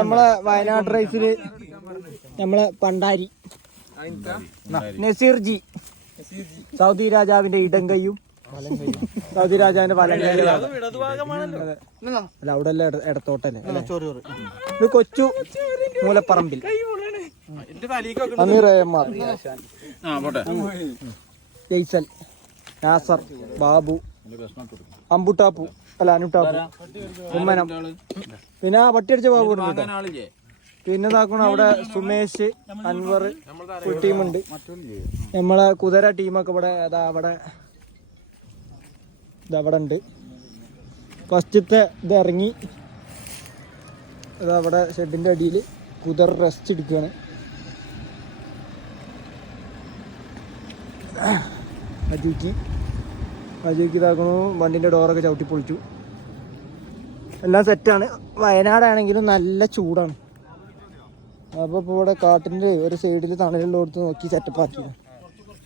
നമ്മളെ വയനാട് റൈസില് നമ്മളെ പണ്ടാരി നസീർജി, സൗദി രാജാവിന്റെ ഇടങ്കയും സൗദി രാജാവിന്റെ വലങ്കയും. അല്ല അവിടെ അല്ല ഇടത്തോട്ടല്ലേ. ഇത് കൊച്ചു മൂലപ്പറമ്പിൽ അമീർ അഹമ്മദ്, ജയ്സൽ, നാസർ, ബാബു, അമ്പുട്ടാപ്പു അല്ല അനുട്ടാപ്പു, ഉമ്മനം, പിന്നെ പട്ടിയടിച്ച ബാബു ഇടുന്നുണ്ടോ. പിന്നെ നോക്കണം അവിടെ സുമേഷ്, അൻവർ, ഫുൾ ടീമുണ്ട്. നമ്മളെ കുതിര ടീമൊക്കെ ഇവിടെ അവിടെ ഉണ്ട്. ഫസ്റ്റത്തെ ഇത് ഇറങ്ങി അതവിടെ ഷെഡിന്റെ അടിയിൽ കുതിര റെസ്റ്റ് എടുക്കുകയാണ്. അജുക്ക് ഇതാക്കണു. വണ്ടിന്റെ ഡോറൊക്കെ ചവിട്ടി പൊളിച്ചു. എല്ലാം സെറ്റാണ്. വയനാടാണെങ്കിലും നല്ല ചൂടാണ്. അപ്പോൾ ഇപ്പോൾ ഇവിടെ കാട്ടിൻ്റെ ഒരു സൈഡിൽ തണലുള്ള കൊടുത്ത് നോക്കി സെറ്റപ്പ് ആക്കി.